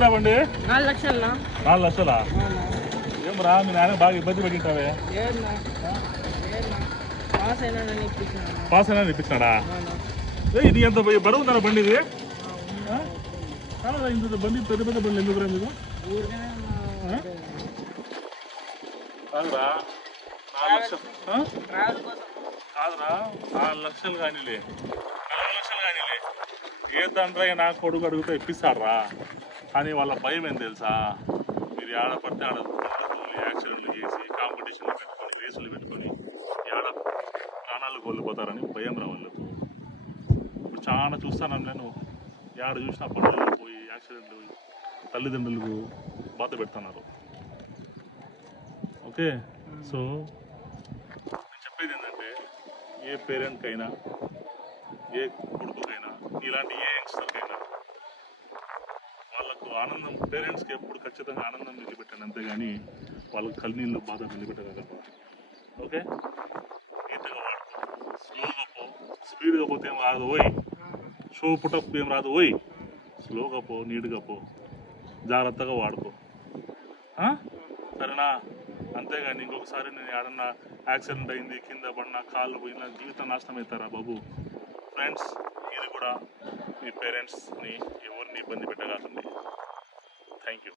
ఎంతరా బండి? 4 లక్షలు. 4 లక్షలా? ఏం రా మీ నాయన బాగా ఇబ్బంది పెట్టింటావే. పాస్ అయినా ఇప్పించినాడా? ఇది ఎంత బరువు ఉందా బండి ఇది? ఇంత బండి పెద్ద పెద్ద బండ్లు ఎందుకు రా మీకు? కాదురా 4 లక్షలు కాదురా 4 లక్షలు కానీలే 4 లక్షలు కానీలే ఏ తండ్రి నా కొడుకు అడుగుతా ఇప్పిస్తారా? కానీ వాళ్ళ భయం ఏం తెలుసా? మీరు ఏడ పడితే ఆడ యాక్సిడెంట్లు చేసి కాంపిటీషన్లు పెట్టుకొని రేసులు పెట్టుకొని ఏడ ప్రాణాలు కోల్పోతారని భయం రా వాళ్ళకు. ఇప్పుడు చాలా చూస్తాను నేను, ఏడ చూసినా పనులు పోయి యాక్సిడెంట్లు పోయి తల్లిదండ్రులకు బాధ పెడుతున్నారు. ఓకే, సో నేను చెప్పేది ఏంటంటే ఏ పేరెంట్కైనా ఏ కొడుకుకైనా ఇలాంటి ఏ యంగ్స్టర్కైనా వాళ్ళకు ఆనందం, పేరెంట్స్కి ఎప్పుడు ఖచ్చితంగా ఆనందం నిలిపెట్టాను, అంతేగాని వాళ్ళకి కన్నీళ్ళు బాధ నిలిపెట్టగలరు. ఓకే, నీట్గా వాడుకో, స్లోగా పో, స్పీడ్గా పోతే ఏం రాదు పోయి, షో పుటప్ ఏం రాదు పోయి, స్లోగా పో, నీట్గా పో, జాగ్రత్తగా వాడుకో, సరేనా? అంతేగాని ఇంకొకసారి నేను ఏడన్నా యాక్సిడెంట్ అయింది, కింద పడినా, కాళ్ళు పోయినా జీవితం నాశనం అవుతారా బాబు? ఫ్రెండ్స్, మీరు కూడా మీ పేరెంట్స్ని ఎవరిని ఇబ్బంది పెట్టగలండి. Thank you.